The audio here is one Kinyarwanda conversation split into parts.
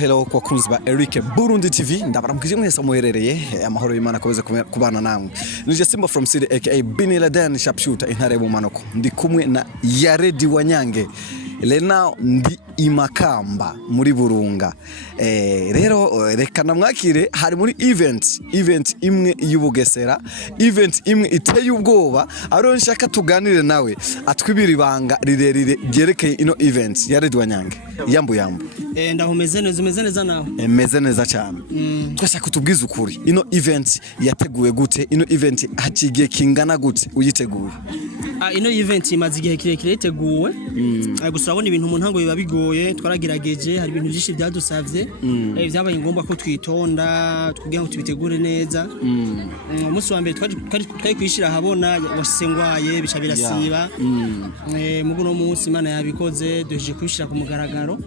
Hello kwa kunzi ba Eric Burundi TV ndabaramukije mwese muherereye amahoro y'Imana akomeze kubana namwe. Nije Simba from City aka Bineladen Sharpshooter intare mu manoko ndi kumwe na Yarede wanyange Lena ndi imakamba muri Burunga. Rero reka namwakire hari muri event imwe y'ubugesera, event imwe iteye ubwoba aro nshaka tuganire nawe atwibira ibanga rirerire ryerekeye ino event. Yarede wanyange yambu ndahumeze neza nawe. Meze neza cyane. Twashaka kutubwiza ukuri ino event yateguwe gute, ino event hacigiye kingana gute uyiteguye? Ino event imaze igihe kirekire iteguwe. Gusa urabona ibintu mu ntango biba bigoye, twaragerageje, hari ibintu byinshi byadusavye, byabaye ngombwa ko twitonda kugira ngo tubitegure neza. Umunsi wa mbere twari kwishira habona wasengwaye bica birasiba. Mugo no munsi Imana yabikoze duheje kwishira ku mugaragaro.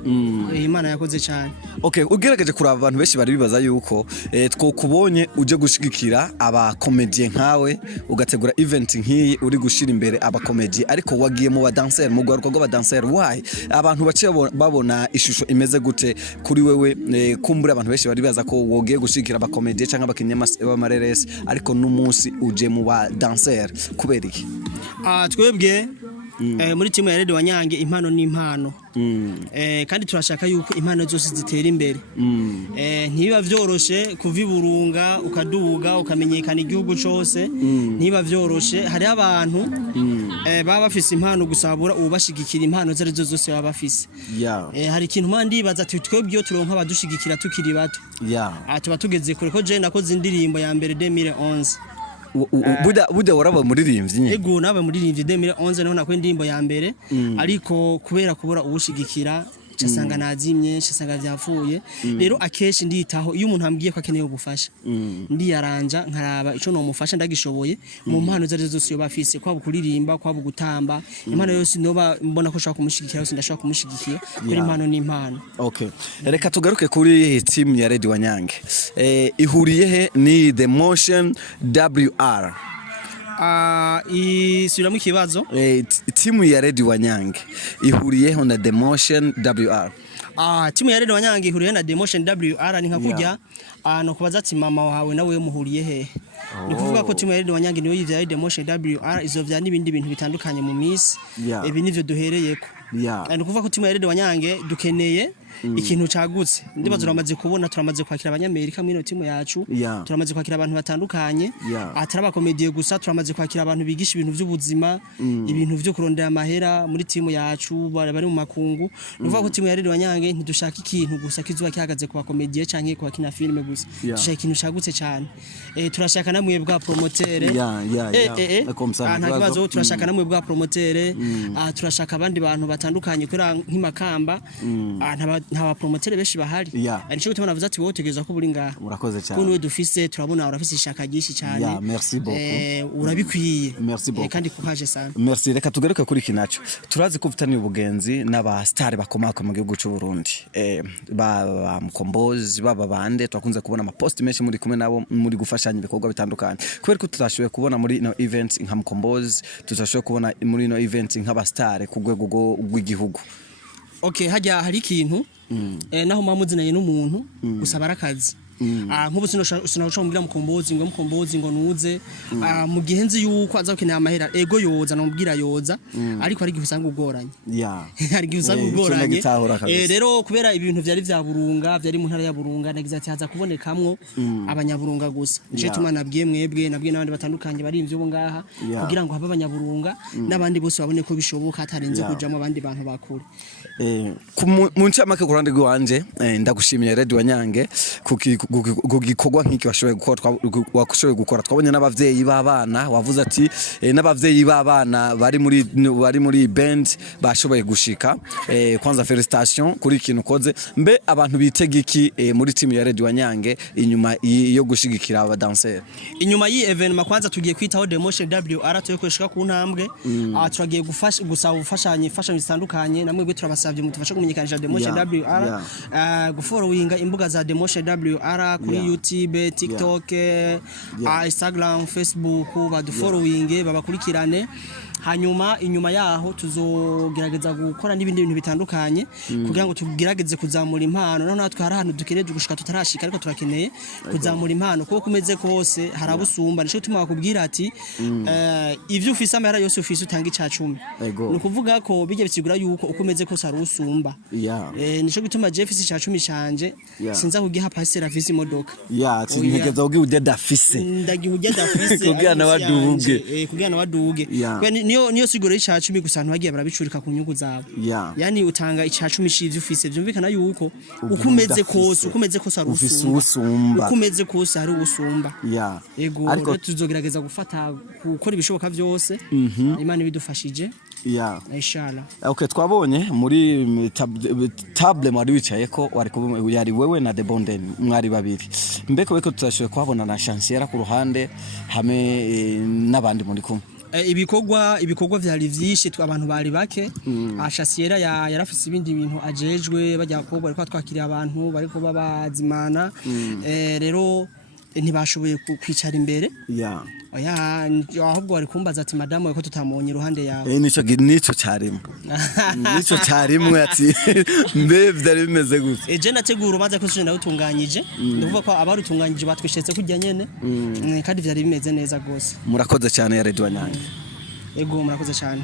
Imana yakoze cyane. Okay, ugerageje kuraba abantu benshi bari bibaza yuko twokubonye uje gushigikira aba comedian nkawe ugategura event nkiyi uri gushira imbere aba comedy, ariko wagiye mu ba dancer mu gwaruko rwa ba dancer. Why abantu baciye babona ishusho imeze gute kuri wewe? Kumbura abantu benshi bari bibaza ko wogiye gushigikira aba comedy cyangwa abakinyama b'amareresi, ariko n'umunsi uje mu ba dancer kubera iki? Twebwe muri timu ya Yarede wanyange impano n'impano. Kandi turashaka yuko impano zose zitera imbere. Ntibiba vyoroshe kuva Burunga ukaduga ukamenyekana igihugu cyose, ntibiba vyoroshe. Hari abantu baba bafise impano gusabura ubashigikira impano zarizo zose baba bafise. Hari ikintu mandibaza ati twebwe turonka abadushigikira tukiri bato. Tuba tugeze kure ko je nakoze indirimbo ya mbere 2011. Buda waraba muririmbyi nye? Ego naba muririmbyi 2011 naho nakwe ndimbo ya mbere, ariko kubera kubura ubushigikira cyasanga nazimye, cyasanga byapfuye. Rero akeshi nditaho iyo umuntu ambwiye ko akeneye ubufasha, ndiyaranja nkaraba ico no mufasha ndagishoboye mu mpano zari zose yo bafise, kwabo kuririmba, kwabo gutamba, impano yose noba mbona ko shaka kumushigikira yose ndashaka kumushigikira kuri impano n'impano. Okay, reka tugaruke kuri team ya Yarede wanyange. Ihuriye he ni The Motion WR? Isubiramo ikibazo. Timu ya Yarede wanyange ihuriye ho na The Motion WR? Timu ya Yarede wanyange ihuriye na The Motion WR ni nkakujya no kubaza ati mama wawe nawe muhuriye he. Ni kuvuga ko timu ya Yarede wanyange niyo yivya The Motion WR izovya n'ibindi bintu bitandukanye mu miss. Ibi nivyo duhereyeko. Ni kuvuga ko timu ya Yarede wanyange dukeneye ikintu cagutse. Ndibazo turamaze kubona, turamaze kwakira abanyamerika mwino timu yacu, turamaze kwakira abantu batandukanye, atari abakomediye gusa, turamaze kwakira abantu bigisha ibintu by'ubuzima, ibintu byo kurondera amahera muri timu yacu bari mu makungu. Nuvuga ko timu ya Yarede wanyange ntidushaka ikintu gusa kizuba kihagaze ku bakomediye canke ku bakina filme gusa, dushaka ikintu cagutse cyane. Turashaka namwe bwa promotere, ntakibazo, turashaka namwe bwa promotere, turashaka abandi bantu batandukanye kuri nk'imakamba, nta promotere beshi bahari. Nico gutuma navuze ati wowe tegeza ko buri ngaha. Urakoze cyane. Kuno we dufise turabona urafise ishaka gishi cyane. Merci beaucoup. Urabikwiye. Merci beaucoup. Kandi kukaje sana. Merci, reka tugaruke kuri kinacho. Turazi ko ufitanye ubugenzi n'aba star bakomaka mu gihugu cy'u Burundi. Ba Mukombozi baba bande twakunze kubona ama post menshi muri kumwe nabo muri gufashanya ibikorwa bitandukanye. Kubera ko tutashoboye kubona muri no event nka Mukombozi, tutashoboye kubona muri no event nk'aba star ku rwego rw'igihugu. Okay, hajya hari ikintu naho mamuzinanye n'umuntu gusaba arakazi. Nk'ubu sinacho mbira Mukombozi ngo nuze mu gihe nzi yuko azakeneye amahera ego yoza no mbwira yoza, ariko ari gihusanga ugoranye. Hari gihusanga ugoranye. Rero kubera ibintu byari vya Burunga, byari mu ntara ya Burunga, nagize ati haza kubonekamwo abanyaburunga gusa. Nje tuma nabwiye mwebwe n'abandi batandukanye bari imvyo ngaha kugira ngo habe abanyaburunga n'abandi bose babone ko bishoboka atarenze kujamo abandi bantu bakure. Mu ncamake ku ruhande rwanje ndagushimiye Yarede wanyange kugikorwa nk'iki washoboye gukora. Twabonye n'abavyeyi b'abana, wavuze ati n'abavyeyi b'abana bari muri band bashoboye gushika. Kwanza felicitation kuri ikintu koze. Mbe abantu bitega iki muri timu ya Yarede wanyange inyuma yo gushigikira aba dancer? Inyuma yi evenement kwanza tugiye kwitaho The Motion WR tuyo kweshika ku ntambwe. Turagiye gusaba ubufashanye zitandukanye, namwe bwe turabasabye mutufasha kumenyekanisha The Motion WR, gufollowinga imbuga za The Motion WR kuri YouTube, TikTok, Instagram, Facebook, badufollowinge babakurikirane. hanyuma inyuma yaho tuzogerageza gukora n'ibindi bintu bitandukanye kugira ngo tugerageze kuzamura impano noneho natwe hari ahantu dukeneye gushika tutarashika ariko turakeneye kuzamura impano kuko kumeze kose harabusumba nico tuma bakubwira ati ivyo ufise amahera yose ufise utanga icacumi ni kuvuga ko bijye bisigura yuko ukomeze kose hari usumba nico gituma Jeff icacumi canje sinza kugiha passer afise imodoka ntegeza ugi udafise ndagihuge dafise kugira na waduge kugira na waduge niyo siguro y'icacumi gusa abantu bagiye barabicurika ku nyungu zabo yani utanga icacumi c'ivyo ufise byumvikana yuko ukomeze kose hari usumba ukomeze kose hari usumba yego ariko tuzogerageza gufata gukora ibishoboka byose Imana ibidufashije inshallah okay twabonye muri table mwari wicaye ko yari wewe na The Bonden mwari babiri mbeko weko tutashoye kwabona na chanciera ku ruhande hamwe n'abandi muri kumwe ibikorwa vyari vyinshi abantu bari bake Chanciera yarafise ibindi bintu ajejwe bajya bakobwa ariko twakiriye abantu bariko babazimana rero ntibashoboye kwicara imbere ahubwo bari kumbaza ati madame ko tutamonye iruhande yawe nico carimwe ati mbe vyari bimeze gute je nategura urubanza ko nawe utunganyije ndavuga ko abarutunganyije batwishetse kujya nyene kandi vyari bimeze neza gose murakoze cyane Yarede wa Nyange ego murakoze cyane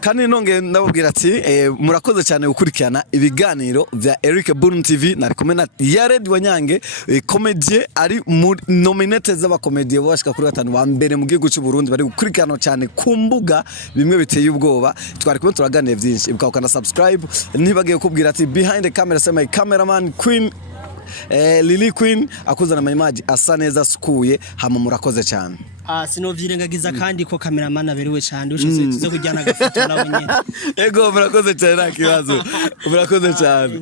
kandi nonge ndabubwira ati murakoze cyane gukurikirana ibiganiro vya Eric Burundi TV nari kumwe na Yarede wa Nyange comedie ari nominated z'abakomedie bashika kuri 5 ba mbere mu gihugu cy'u Burundi bari gukurikirana cyane ku mbuga bimwe biteye ubwoba twari kumwe turaganira vyinshi ibukana subscribe nibagiye kubwira ati behind the camera sema cameraman Queen Lily Queen akuzana amaimage asa neza sukuye hama murakoze cyane sinovyirengagiza kandi ko cameraman aberewe cyane ushize tuze kujyana agafoto nawe nyene ego murakoze cyane nakibazo murakoze cyane